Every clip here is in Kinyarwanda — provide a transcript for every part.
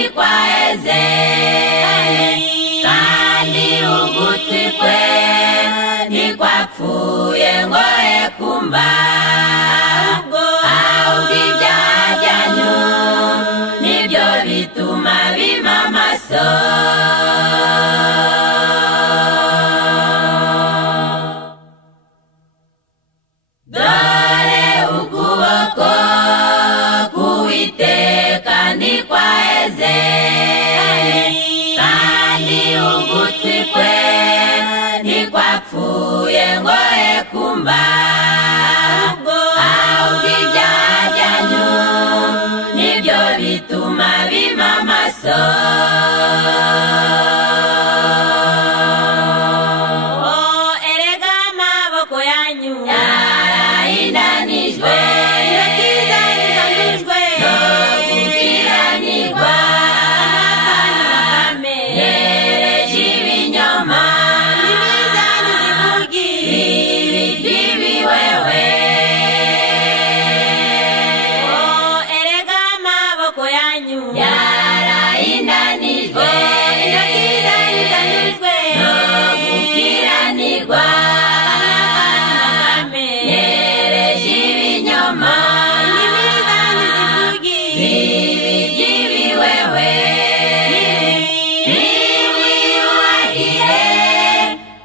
ntikwaheze kandi ugutwi kwe ntikwapfuye ngo he kumva ahubwo ibyaha byanyu nibyo bituma bima amaso dore ukuboko k'Uwiteka ntikwaheze kandi ugutwi kwe ntikwapfuye ngo he kumva ahubwo ibyaha byanyu nibyo bituma bima amaso erega amaboko yanyu yarahindanijwe intoki zanyu zandujwe no gukiranirwa nereje ibinyoma indimi zanyu zivugira ibiti biwewe erega amaboko yanyu yarahindanijwe intoki zanyu zandujwe no gukiranirwa nereje ibinyoma indimi zanyu zivugira ibiti biwewe nimwiyuhagire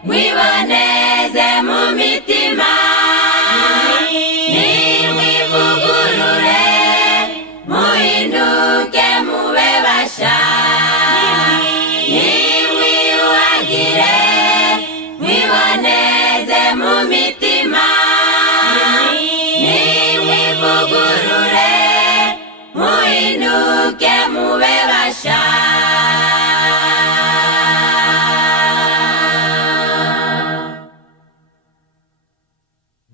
mwiboneze mu mitima nimwivugurure muhinduke mube basha nimwiyuhagire mwiboneze mu mitima nimwivugurure muhinduke mube basha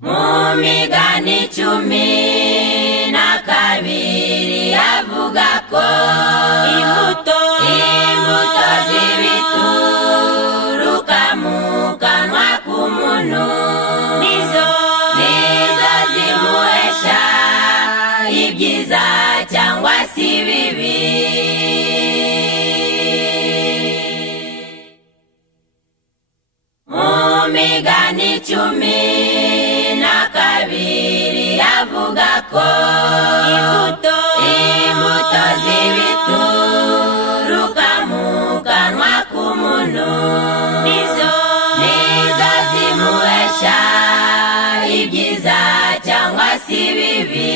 mu migani 12 avuga ko imbuto z'ibituruka mu kanwa k'umuntu nizo zimuhesha ibyiza cyangwa se ibibi mu migani 12 avuga ko imbuto z'ibituruka mu kanwa k'umuntu nizo zimuhesha ibyiza cyangwa se ibibi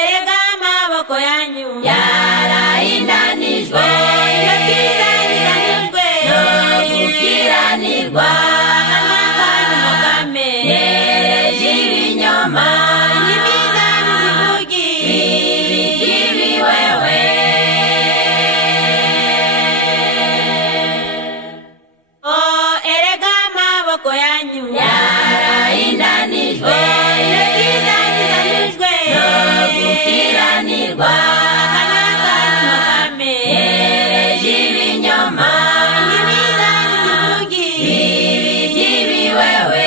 erega amaboko yanyu yarahindanijwe intoki zanyu zandujwe no gukiranirwa nereje ibinyoma indimi zanyu zivugira ibiti biwewe erega amaboko yanyu yarahindanijwe intoki zanyu zandujwe no gukiranirwa nereje ibinyoma indimi zanyu zivugira ibiti biwewe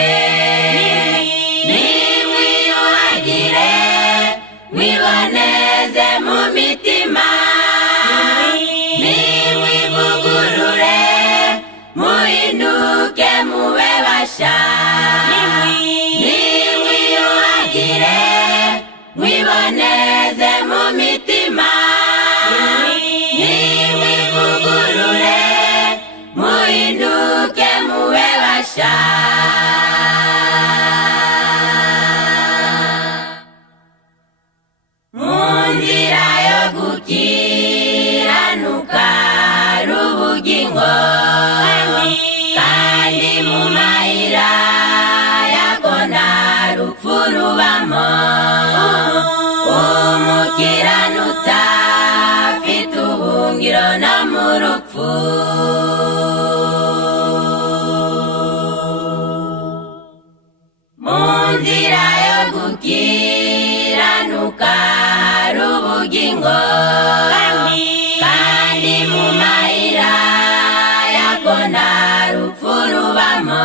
nimwiyuhagire mwiboneze mu mitima nimwivugurure muhinduke mube basha nimwiyuhagire mwiboneze mu mitima nimwivugurure muhinduke mube basha mu nzira yo gukiranuka hari ubugingo kandi mu mayira yako nta rupfu rubamo umukiranutsi afite ubuhungiro no mu rupfu mu nzira yo gukiranuka hari ubugingo kandi mu mayira yako nta rupfu rubamo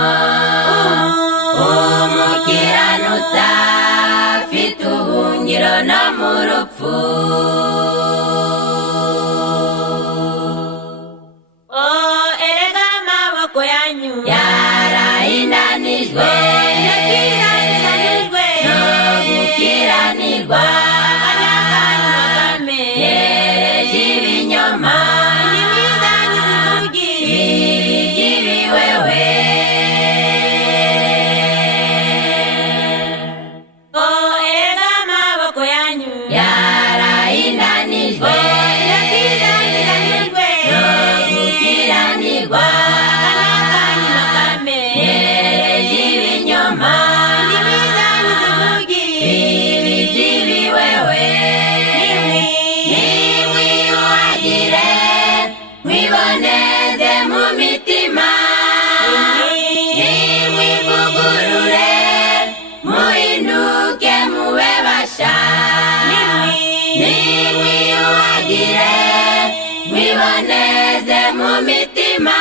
umukiranutsi afite ubuhungiro rupfu. Erega amaboko yanyu yarahindanijwe no gukiranirwa, yereje ibinyoma ibiwewe. Erega amaboko yanyu yarahindanijwe no gukiranirwa, yereje ibinyoma ibiwewe. Nimwiyuhagire mwiboneze mu mitima, nimwivugurure muhinduke mube basha. Nimwiyuhagire mwiboneze mu mitima,